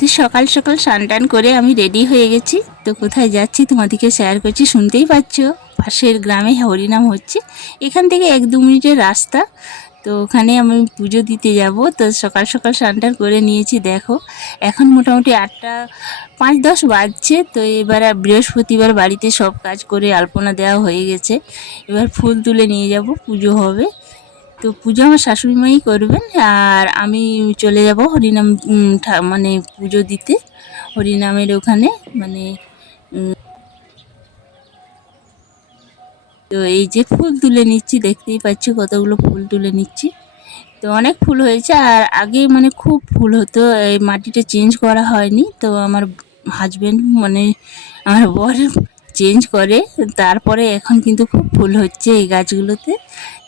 তো সকাল সকাল স্নান টান করে আমি রেডি হয়ে গেছি। তো কোথায় যাচ্ছি তোমাদেরকে শেয়ার করছি, শুনতেই পাচ্ছ পাশের গ্রামে হরিনাম হচ্ছে। এখান থেকে 1-2 মিনিটের রাস্তা। তো ওখানে আমি পুজো দিতে যাব। তো সকাল সকাল স্নান টান করে নিয়েছি। দেখো এখন মোটামুটি 8টা 5-10 বাজছে। তো এবার বৃহস্পতিবার বাড়িতে সব কাজ করে আলপনা দেওয়া হয়ে গেছে। এবার ফুল তুলে নিয়ে যাব, পুজো হবে। তো পুজো আমার শাশুড়ি মাই করবেন, আর আমি চলে যাব হরিনাম মানে পুজো দিতে হরিনামের ওখানে। মানে তো এই যে ফুল তুলে নিচ্ছি, দেখতেই পাচ্ছ কতগুলো ফুল তুলে নিচ্ছি। তো অনেক ফুল হয়েছে, আর আগে মানে খুব ফুল হতো, এই মাটিটা চেঞ্জ করা হয়নি। তো আমার হাজব্যান্ড মানে আমার বর চেঞ্জ করে, তারপরে এখন কিন্তু খুব ফুল হচ্ছে এই গাছগুলোতে।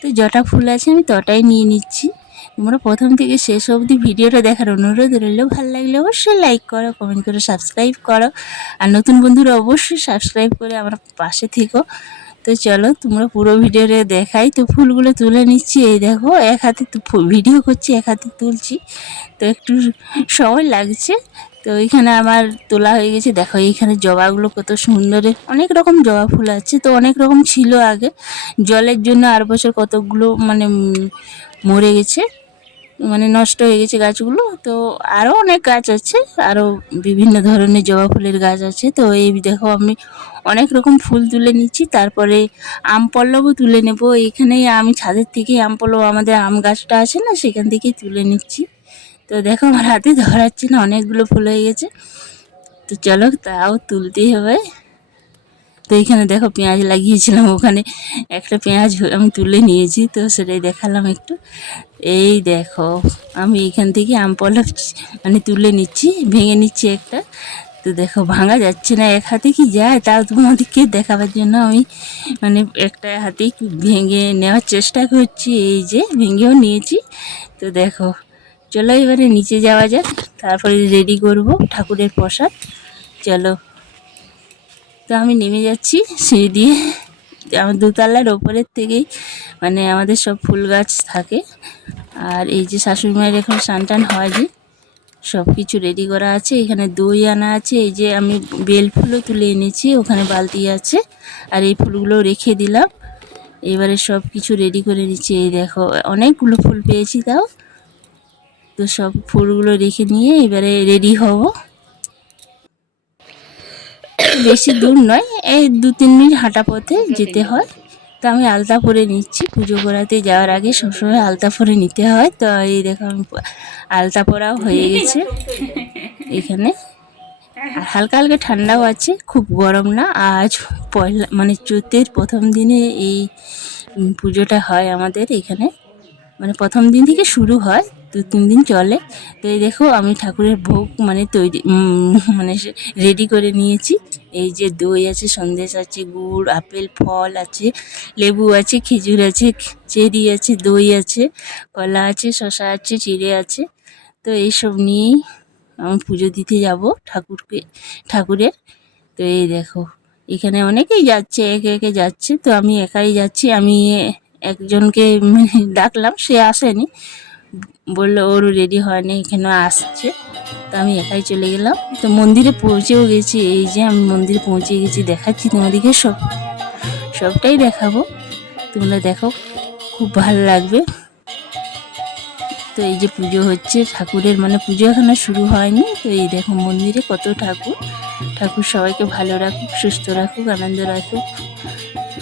তো যটা ফুল আছে আমি তটাই নিয়ে নিচ্ছি। তোমরা প্রথম থেকে শেষ অবধি ভিডিওটা দেখার অনুরোধ রইল। ভালো লাগলে অবশ্যই লাইক করো, কমেন্ট করো, সাবস্ক্রাইব করো। আর নতুন বন্ধুরা অবশ্যই সাবস্ক্রাইব করে আমার পাশে থেকো। তো চলো তোমরা পুরো ভিডিওটা দেখাই। তো ফুলগুলো তুলে নিচ্ছি। এই দেখো এক হাতে ভিডিও করছি, এক হাতে তুলছি, তো একটু সময় লাগছে। তো এইখানে আমার তোলা হয়ে গেছে। দেখো এইখানে জবাগুলো কত সুন্দর, অনেক রকম জবা ফুল আছে। তো অনেক রকম ছিল আগে, জলের জন্য আর বছর কতগুলো মানে মরে গেছে, মানে নষ্ট হয়ে গেছে গাছগুলো। তো আরও অনেক গাছ আছে, আরও বিভিন্ন ধরনের জবা ফুলের গাছ আছে। তো এই দেখো আমি অনেক রকম ফুল তুলে নিচ্ছি। তারপরে আম পল্লবও তুলে নেব। এইখানেই আমি ছাদের থেকেই আম পল্লব, আমাদের আম গাছটা আছে না, সেখান থেকেই তুলে নিচ্ছি। তো দেখো আমার হাতে ধরাচ্ছে না, অনেকগুলো ফুল হয়ে গেছে। তো চলো তাও তুলতেই হবে। তো এইখানে দেখো পেঁয়াজ লাগিয়েছিলাম, ওখানে একটা পেঁয়াজ আমি তুলে নিয়েছি। তো সেটাই দেখালাম একটু। এই দেখো আমি এখান থেকে আম পল্লব মানে তুলে নিচ্ছি, ভেঙে নিচ্ছি একটা। তো দেখো ভাঙা যাচ্ছে না, এক হাতে কি যায়, তাও তোমাদেরকে দেখাবার জন্য আমি মানে একটা হাতেই ভেঙে নেওয়ার চেষ্টা করছি। এই যে ভেঙেও নিয়েছি। তো দেখো চলো এবারে নিচে যাওয়া যাক, তারপরে রেডি করব ঠাকুরের প্রসাদ। চলো, তো আমি নেমে যাচ্ছি সিঁড়ি দিয়ে। আমার দোতলার ওপরের থেকেই মানে আমাদের সব ফুল গাছ থাকে। আর এই যে শাশুড়ি মায়ের এখন স্নান টান হয়নি, সব কিছু রেডি করা আছে। এখানে দই আনা আছে, এই যে আমি বেল ফুলও তুলে এনেছি, ওখানে বালতি আছে। আর এই ফুলগুলো রেখে দিলাম। এবারে সব কিছু রেডি করে নিচ্ছি। এই দেখো অনেকগুলো ফুল পেয়েছি তাও। তো সব ফুলগুলো রেখে নিয়ে এবারে রেডি হব। বেশি দূর নয়, এই 2-3 মিনিট হাঁটা পথে যেতে হয়। তো আমি আলতা পরে নিচ্ছি, পুজো করাতে যাওয়ার আগে সবসময় আলতা পরে নিতে হয়। তো এই দেখো আমি আলতা পরাও হয়ে গেছে এখানে। আর হালকা হালকা ঠান্ডাও আছে, খুব গরম না। আজ পয়লা মানে চৈত্রের প্রথম দিনে এই পুজোটা হয় আমাদের এখানে, মানে প্রথম দিন থেকে শুরু হয়, 2-3 দিন চলে। তো এই দেখো আমি ঠাকুরের ভোগ মানে তৈরি মানে রেডি করে নিয়েছি। এই যে দই আছে, সন্দেশ আছে, গুড়, আপেল, ফল আছে, লেবু আছে, খেজুর আছে, চেরি আছে, দই আছে, কলা আছে, শসা আছে, চিড়ে আছে। তো এইসব নিয়েই আমি পুজো দিতে যাব ঠাকুরের। তো এই দেখো এখানে অনেকেই যাচ্ছে, একে একে যাচ্ছে। তো আমি একাই যাচ্ছি। আমি একজনকে ডাকলাম, সে আসেনি, বললো ওর রেডি হয়নি, এখানে আসছে। তো আমি একাই চলে গেলাম। তো মন্দিরে পৌঁছেও গেছি। এই যে আমি মন্দিরে পৌঁছে গেছি, দেখাচ্ছি তোমাদেরকে, সবটাই দেখাবো, তোমরা দেখো, খুব ভালো লাগবে। তো এই যে পুজো হচ্ছে ঠাকুরের, মানে পুজো এখনো শুরু হয়নি। তো এই দেখো মন্দিরে কত ঠাকুর। ঠাকুর সবাইকে ভালো রাখুক, সুস্থ রাখুক, আনন্দ রাখুক।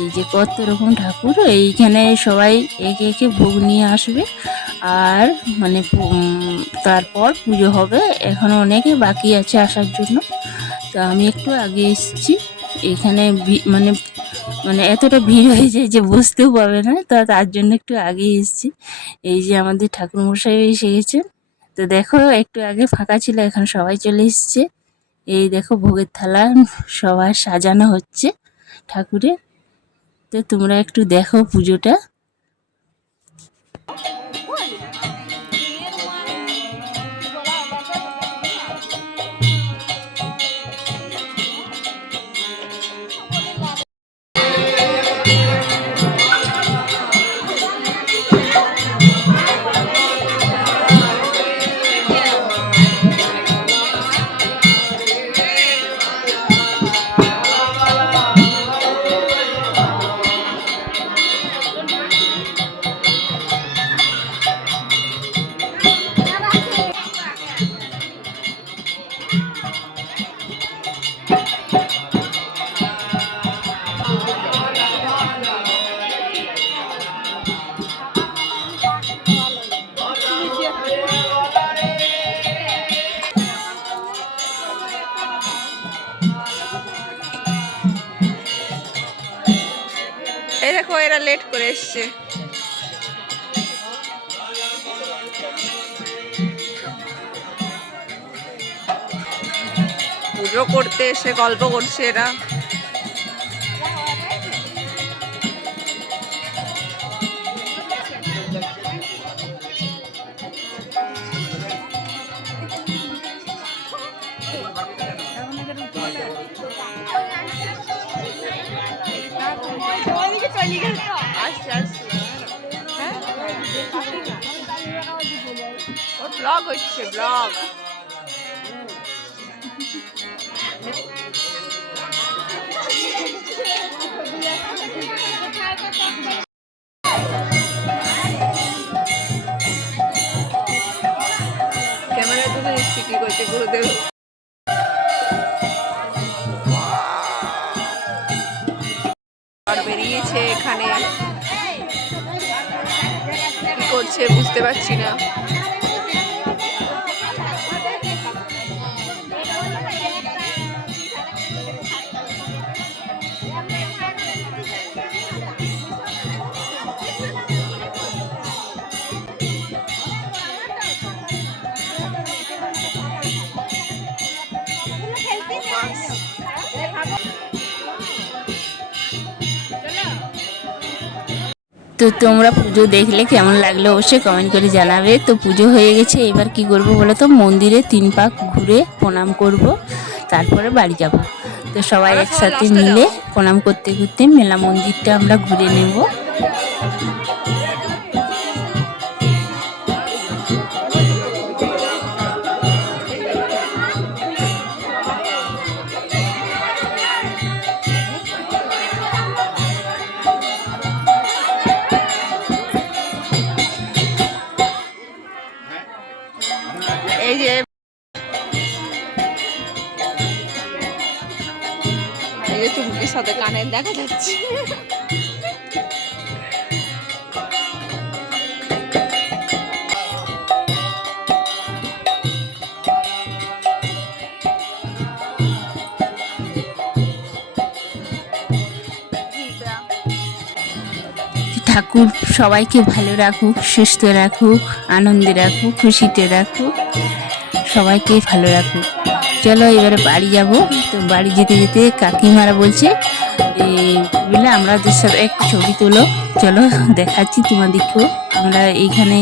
এই যে কত রকম ঠাকুর, এইখানে সবাই একে একে ভোগ নিয়ে আসবে। আর মানে তারপর পুজো হবে। এখনও অনেকে বাকি আছে আসার জন্য। তো আমি একটু আগে এসেছি। এখানে মানে মানে এতটা ভিড় হয়ে যায় যে বুঝতেও পারবে না। তো তার জন্য একটু আগে এসেছি। এই যে আমাদের ঠাকুরমশাই এসে গেছেন। তো দেখো একটু আগে ফাঁকা ছিল, এখন সবাই চলে এসছে। এই দেখো ভোগের থালা সবার সাজানো হচ্ছে ঠাকুরের। তো তোমরা একটু দেখো পুজোটা। লেট করে এসছে। পুজো করতে এসে গল্প করছে এরা। ব্লগ হচ্ছে ব্লগ। ক্যামেরা তুলে নিচ্ছি কি করছে গুরুদেব। আর বেরিয়েছে এখানে কি করছে বুঝতে পারছি না। তো তোমরা পুজো দেখলে কেমন লাগলো অবশ্যই কমেন্ট করে জানাবে। তো পুজো হয়ে গেছে, এবার কি করব বলো তো, মন্দিরে 3 পাক ঘুরে প্রণাম করব, তারপরে বাড়ি যাব। তো সবাই একসাথে মিলে প্রণাম করতে করতে মেলা মন্দিরটা আমরা ঘুরে নেব। এই যে চুমকির সাথে কানের দেখা যাচ্ছে। ঠাকুর সবাইকে ভালো রাখুক, সুস্থ রাখুক, আনন্দে রাখুক, খুশিতে রাখুক, সবাইকে ভালো রাখুক। চলো এবারে বাড়ি যাব। তো বাড়ি যেতে যেতে কাকিমারা বলছে বুঝলে আমরা ওদের সাথে একটু ছবি তোলো। চলো দেখাচ্ছি তোমাদেরকেও। আমরা এইখানে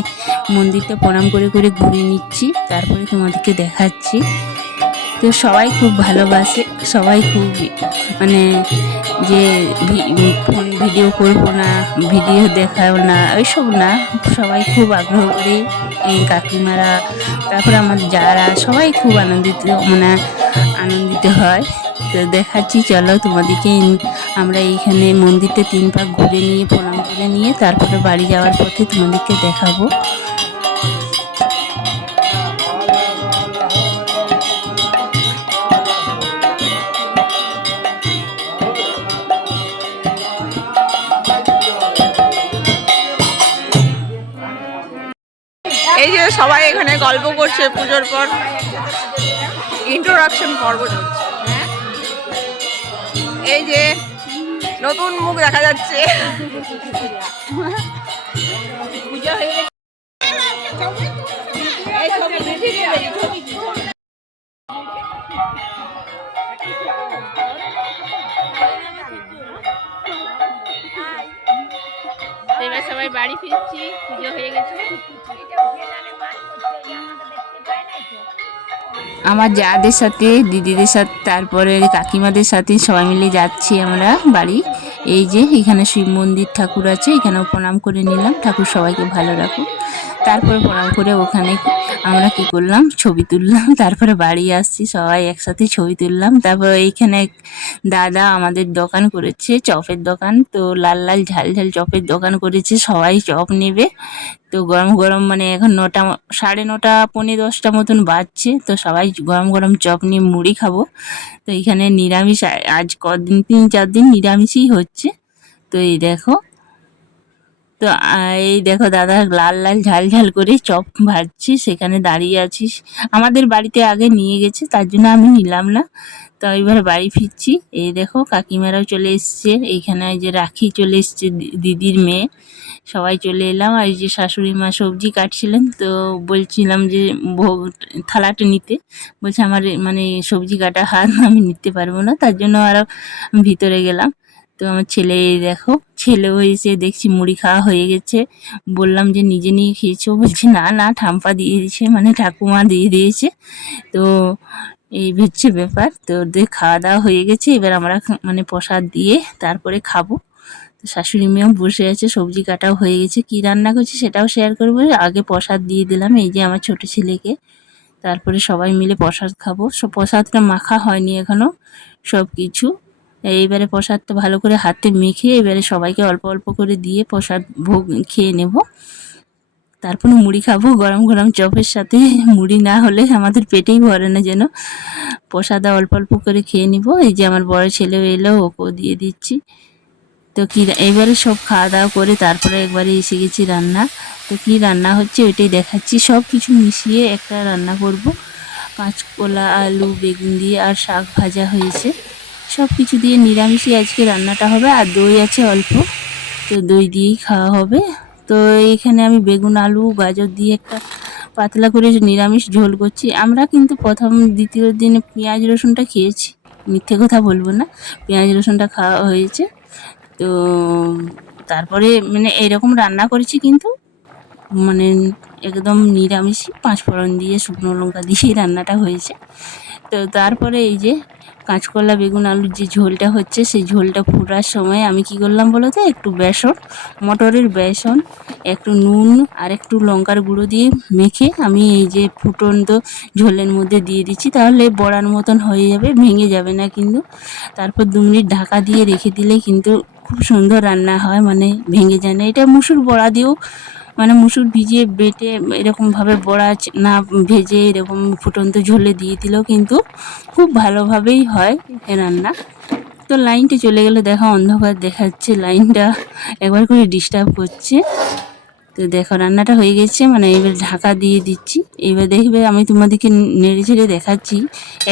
মন্দিরটা প্রণাম করে করে ঘুরে নিচ্ছি, তারপরে তোমাদেরকে দেখাচ্ছি। তো সবাই খুব ভালোবাসে, সবাই খুব মানে যে ফোন ভিডিও করবো না, ভিডিও দেখাও না, ওইসব না, সবাই খুব আগ্রহ করে এই কাকিমারা, তারপরে আমার যারা সবাই খুব আনন্দিত হয়। তো দেখাচ্ছি, চলো তোমাদেরকে। আমরা এইখানে মন্দিরটা 3 পাক ঘুরে নিয়ে প্রণাম করে নিয়ে তারপরে বাড়ি যাওয়ার পথে তোমাদেরকে দেখাবো। এই যে সবাই এখানে গল্প করছে পুজোর পর, ইন্ট্রোডাকশন পর্ব চলছে। এই যে নতুন মুখ দেখা যাচ্ছে। এবার সবাই বাড়ি ফিরছি, পুজো হয়ে গেছে। আমার যাদের সাথে, দিদিদের সাথে, তারপরে কাকিমাদের সাথে সবাই মিলে যাচ্ছি আমরা বাড়ি। এই যে এখানে শিব মন্দির ঠাকুর আছে, এখানেও প্রণাম করে নিলাম। ঠাকুর সবাইকে ভালো রাখুক। তারপরে প্রণাম করে ওখানে আমরা কি করলাম, ছবি তুললাম। তারপরে বাড়ি আসছি, সবাই একসাথে ছবি তুললাম। তারপরে এইখানে দাদা আমাদের দোকান করেছে, চপের দোকান। তো লাল লাল ঝাল ঝাল চপের দোকান করেছে, সবাই চপ নেবে। তো গরম গরম মানে এখন 9টা, 9:30, 9:45 মতন বাজছে। তো সবাই গরম গরম চপ নিয়ে মুড়ি খাবো। তো এখানে নিরামিষ আজ কদিন, 3-4 দিন নিরামিষই হচ্ছে। তো এই দেখো তো এই দেখো দাদা লাল লাল ঝাল ঝাল করে চপ ভাজছি, সেখানে দাঁড়িয়ে আছিস। আমাদের বাড়িতে আগে নিয়ে গেছে, তার জন্য আমি নিলাম না। তো এবারে বাড়ি ফিরছি। এই দেখো কাকিমারাও চলে এসছে, এইখানে এই যে রাখি চলে এসছে, দিদির মেয়ে, সবাই চলে এলাম। আর এই যে শাশুড়ি মা সবজি কাটছিলেন, তো বলছিলাম যে ভোগ থালাটা নিতে, বলছে আমার মানে সবজি কাটা হাত আমি নিতে পারবো না, তার জন্য আরও ভিতরে গেলাম। তো আমার ছেলে এই দেখো, ছেলেও এসে দেখছি মুড়ি খাওয়া হয়ে গেছে। বললাম যে নিজে নিয়ে খেয়েছো, বলছে না না ঠাম্পা দিয়ে দিয়েছে, মানে ঠাকুমা দিয়ে দিয়েছে। তো এই হচ্ছে ব্যাপার। তো ওদের খাওয়া দাওয়া হয়ে গেছে, এবার আমরা মানে প্রসাদ দিয়ে তারপরে খাবো। তো শাশুড়ি মেয়েও বসে আছে, সবজি কাটাও হয়ে গেছে, কি রান্না করছি সেটাও শেয়ার করবো। আগে প্রসাদ দিয়ে দিলাম এই যে আমার ছোট ছেলেকে, তারপরে সবাই মিলে প্রসাদ খাবো। প্রসাদটা মাখা হয়নি এখনো সব কিছু। এইবারে প্রসাদটা ভালো করে হাতে মেখে এবারে সবাইকে অল্প অল্প করে দিয়ে প্রসাদ ভোগ খেয়ে নেব। তারপরে মুড়ি খাবো গরম গরম চপের সাথে। মুড়ি না হলে আমাদের পেটেই ভরে না যেন। প্রসাদা অল্প অল্প করে খেয়ে নিব। এই যে আমার বড় ছেলেও এলো, ওকেও দিয়ে দিচ্ছি। তো কী এবারে সব খাওয়া দাওয়া করে তারপরে একবারে এসে গেছি রান্না। তো কী রান্না হচ্ছে ওইটাই দেখাচ্ছি, সব কিছু মিশিয়ে একটা রান্না করব। কাঁচকলা আলু বেগুন দিয়ে আর শাক ভাজা হয়েছে, সব কিছু দিয়ে নিরামিষই আজকে রান্নাটা হবে। আর দই আছে অল্প, তো দই দিয়েই খাওয়া হবে। তো এইখানে আমি বেগুন আলু গাজর দিয়ে একটা পাতলা করে নিরামিষ ঝোল করছি। আমরা কিন্তু প্রথম দ্বিতীয় দিনে পেঁয়াজ রসুনটা খেয়েছি, মিথ্যে কথা বলবো না, পেঁয়াজ রসুনটা খাওয়া হয়েছে। তো তারপরে মানে এরকম রান্না করেছি, কিন্তু মানে একদম নিরামিষই, পাঁচফোড়ন দিয়ে শুকনো লঙ্কা দিয়েই রান্নাটা হয়েছে। তো তারপরে এই যে কাঁচকলা বেগুন আলুর যে ঝোলটা হচ্ছে, সেই ঝোলটা ফোটার সময় আমি কি করলাম বলো তো, একটু বেসন, মটরের বেসন, একটু নুন আর একটু লঙ্কার গুঁড়ো দিয়ে মেখে আমি এই যে ফুটন্ত ঝোলের মধ্যে দিয়ে দিচ্ছি, তাহলে বড়ার মতন হয়ে যাবে, ভেঙে যাবে না কিন্তু। তারপর 2 মিনিট ঢাকা দিয়ে রেখে দিলে কিন্তু খুব সুন্দর রান্না হয়, মানে ভেঙে যায় না। এটা মুসুর বড়া দিয়েও, মানে মুসুর ভিজিয়ে বেটে এরকমভাবে বড়া না ভেজে এরকম ফুটন্ত ঝোলে দিয়ে দিলেও কিন্তু খুব ভালোভাবেই হয় এ রান্না। তো লাইনটা চলে গেলে দেখো, অন্ধকার দেখাচ্ছে, লাইনটা একবার করে ডিস্টার্ব করছে। তো দেখো রান্নাটা হয়ে গেছে, মানে এবার ঢাকা দিয়ে দিচ্ছি। এবার দেখবে আমি তোমাদেরকে নেড়ে ছেড়ে দেখাচ্ছি,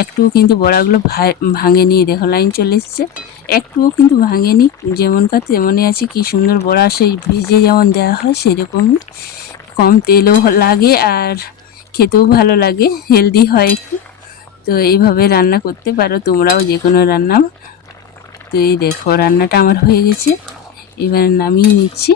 একটুও কিন্তু বড়াগুলো ভাঙেনি। দেখো লাইন চলে এসছে, একটুও কিন্তু ভাঙেনি, যেমনকার তেমনই আছে। কি সুন্দর বড়া, সেই ভেজে যেমন দেওয়া হয় সেরকমই, কম তেলও লাগে আর খেতেও ভালো লাগে, হেলদি হয় একটু। তো এইভাবে রান্না করতে পারো তোমরাও, যে কোনো রান্না। তো এই দেখো রান্নাটা আমার হয়ে গেছে, এবার নামিয়ে নিচ্ছি।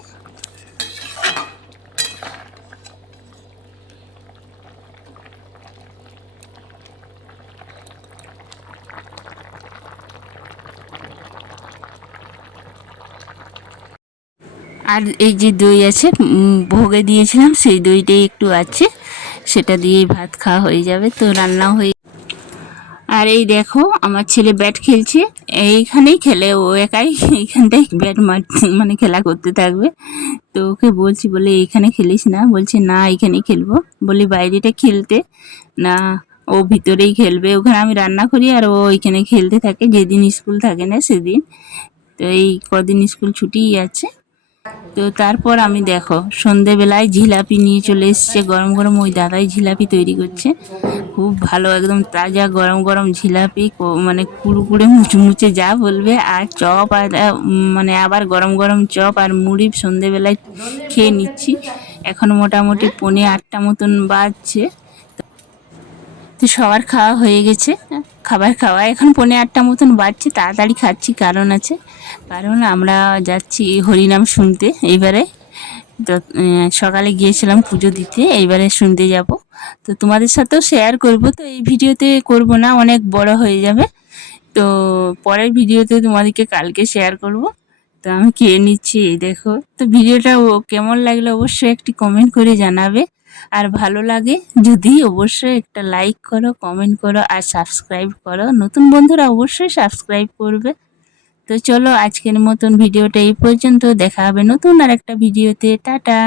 আর এই যে দই আছে, ভোগে দিয়েছিলাম, সেই দইটাই একটু আছে, সেটা দিয়েই ভাত খাওয়া হয়ে যাবে। তো রান্নাও হয়ে, আর এই দেখো আমার ছেলে ব্যাট খেলছে, এইখানেই খেলে ও একাই, এইখানটাই ব্যাট মানে খেলা করতে থাকবে। তো ওকে বলছি, বলে এইখানে খেলিস না, বলছে না এইখানেই খেলবো। বলি বাইরেটা খেলতে, না ও ভিতরেই খেলবে। ওখানে আমি রান্না করি আর ও ওইখানে খেলতে থাকে, যেদিন স্কুল থাকে না সেদিন। তো এই কদিন স্কুল ছুটিই আছে। তো তারপর আমি দেখো সন্ধেবেলায় জিলাপি নিয়ে চলে এসছে, গরম গরম ওই দাদাই জিলাপি তৈরি করছে, খুব ভালো একদম তাজা গরম গরম জিলাপি, মানে কুড়কুড়ে মুচমুচে যা বলবে। আর চপ, আর মানে আবার গরম গরম চপ আর মুড়ি সন্ধেবেলায় খেয়ে নিচ্ছি। এখন মোটামুটি 7:45 মতন বাজছে। তো সবার খাওয়া হয়ে গেছে, খাবার খাওয়া এখন 7:45 মতন বাজছে। তাড়াতাড়ি খাচ্ছি, কারণ আছে, কারণ আমরা যাচ্ছি হরিনাম শুনতে এইবারে। তো সকালে গিয়েছিলাম পুজো দিতে, এইবারে শুনতে যাব। তো তোমাদের সাথেও শেয়ার করব, তো এই ভিডিওতে করব না, অনেক বড় হয়ে যাবে। তো পরের ভিডিওতে তোমাদেরকে কালকে শেয়ার করব। তো আমি খেয়ে নিচ্ছি, এই দেখো। তো ভিডিওটা কেমন লাগলো অবশ্যই একটি কমেন্ট করে জানাবে, আর ভালো লাগে যদি অবশ্যই একটা লাইক করো, কমেন্ট করো আর সাবস্ক্রাইব করো। নতুন বন্ধুরা অবশ্যই সাবস্ক্রাইব করবে। তো চলো আজকের মতন ভিডিওটা এই পর্যন্ত, দেখা হবে নতুন আর একটা ভিডিওতে। টাটা।